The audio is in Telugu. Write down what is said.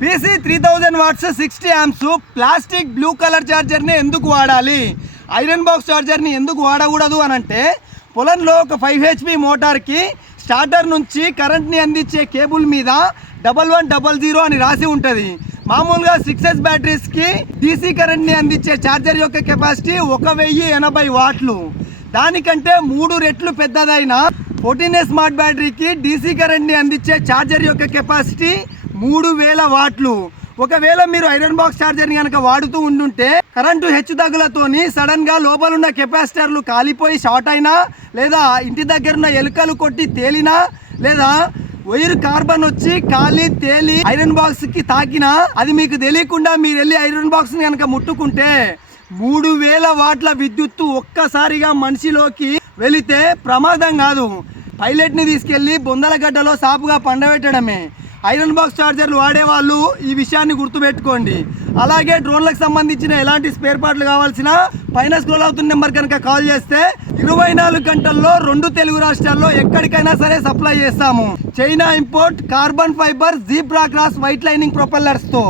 PC 3000 watts 60 amps plastic blue colour ఛార్జర్ని ఎందుకు వాడాలి, ఐరన్ బాక్స్ ఛార్జర్ని ఎందుకు వాడకూడదు అని అంటే, పొలంలో ఒక 5 HP మోటార్కి స్టార్టర్ నుంచి కరెంట్ని అందించే కేబుల్ మీద 1100 అని రాసి ఉంటుంది. మామూలుగా 6S బ్యాటరీస్కి డీసీ కరెంట్ని అందించే ఛార్జర్ యొక్క కెపాసిటీ 1080 వాట్లు. దానికంటే 3 రెట్లు పెద్దదైన 14S స్మార్ట్ బ్యాటరీకి డీసీ కరెంట్ని అందించే ఛార్జర్ యొక్క కెపాసిటీ 3000 వాట్లు. ఒకవేళ మీరు ఐరన్ బాక్స్ ఛార్జర్ని కనుక వాడుతూ ఉంటుంటే కరెంటు హెచ్చు తగ్గులతోని సడన్గా లోపలున్న కెపాసిటర్లు కాలిపోయి షార్ట్ అయినా, లేదా ఇంటి దగ్గరున్న ఎలుకలు కొట్టి తేలినా, లేదా వైర్ కార్బన్ వచ్చి కాలి తేలి ఐరన్ బాక్స్కి తాకినా అది మీకు తెలియకుండా మీరు వెళ్ళి ఐరన్ బాక్స్ని కనుక ముట్టుకుంటే 3000 వాట్ల విద్యుత్తు ఒక్కసారిగా మనిషిలోకి వెళితే ప్రమాదం కాదు, పైలట్ని తీసుకెళ్ళి బొందలగడ్డలో సాపుగా పండబెట్టడమే. ఐరన్ బాక్స్ ఛార్జర్లు వాడేవాళ్ళు ఈ విషయాన్ని గుర్తుపెట్టుకోండి. అలాగే డ్రోన్లకు సంబంధించిన ఎలాంటి స్పేర్ పార్ట్లు కావాల్సిన పైన స్క్రోల్ అవుతున్న నెంబర్ కనుక కాల్ చేస్తే 24 గంటల్లో 2 తెలుగు రాష్ట్రాల్లో ఎక్కడికైనా సరే సప్లై చేస్తాము. China import carbon fibre zebra cross white lining ప్రొపెల్లర్స్తో.